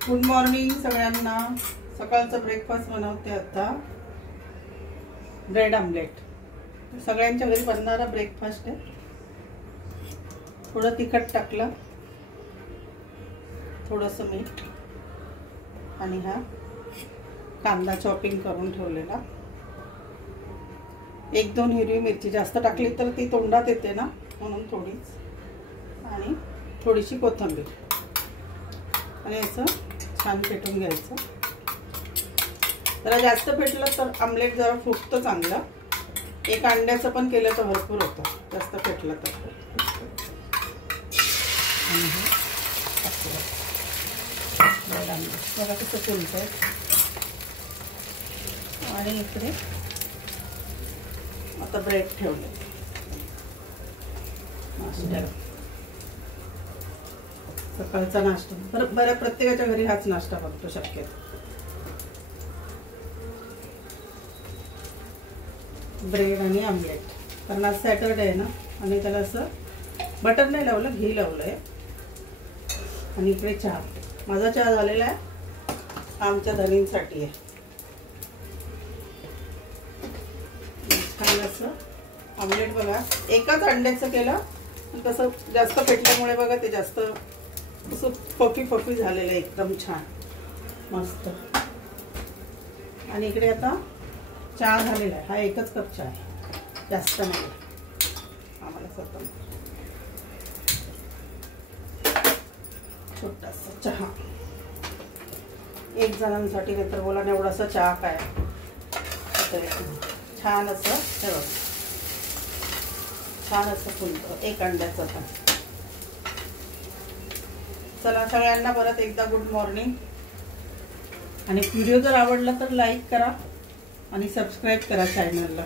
Good morning सगळ्यांना। सकाळचं breakfast बनवते आता, ब्रेड आमलेट। सगळ्यांच्या घरी बनणारा ब्रेकफास्ट आहे। थोडं तिखट टाकलं, थोडंसं मीठ आणि हा कांदा चॉपिंग करून ठेवलेला। एक दोन हिरवी मिरची जास्त टाकली तर ती तोंडात येते ना, म्हणून थोडीच, आणि थोडीशी कोथिंबीर आणि असं छान फेटून घ्यायचं। जरा जास्त फेटलं तर आमलेट जरा फुगतं चांगलं। एक अंड्याचं पण केलं तर भरपूर होतं, जास्त फेटलं तर। बघा कसं फुलतंय। आणि इकडे आता ब्रेड ठेवले नाश्त्याला। सकाळचा नाश्ता बरं प्रत्येकाच्या घरी हाच नाश्ता बनतो शक्यतो। ब्रेड आणि आमलेट, कारण आज सॅटरडे आहे ना, आणि त्याला असं बटर नाही लावलं, घी लावलंय। आणि इकडे चहा, माझा चहा झालेला आहे, आमच्या धनींसाठी आहे। छान असं आमलेट बघा, एकाच अंड्याचं केलं, तसं जास्त पेटल्यामुळे बघा ते जास्त असं फफी फफी झालेलं, एकदम छान मस्त। आणि इकडे आता चहा झालेला आहे, हा एकच कप चहा आहे, जास्त नाही आम्हाला स्वतः। छोटासा चहा एक जणांसाठी, नंतर बोला ना एवढासा चहा काय, छान असं हे बघा, छान असं फुलतं एक अंड्याचं पण। चला सगळ्यांना परत एकदा गुड मॉर्निंग। आणि व्हिडिओ जर आवडला तर लाईक करा आणि सबस्क्राईब करा चॅनलला।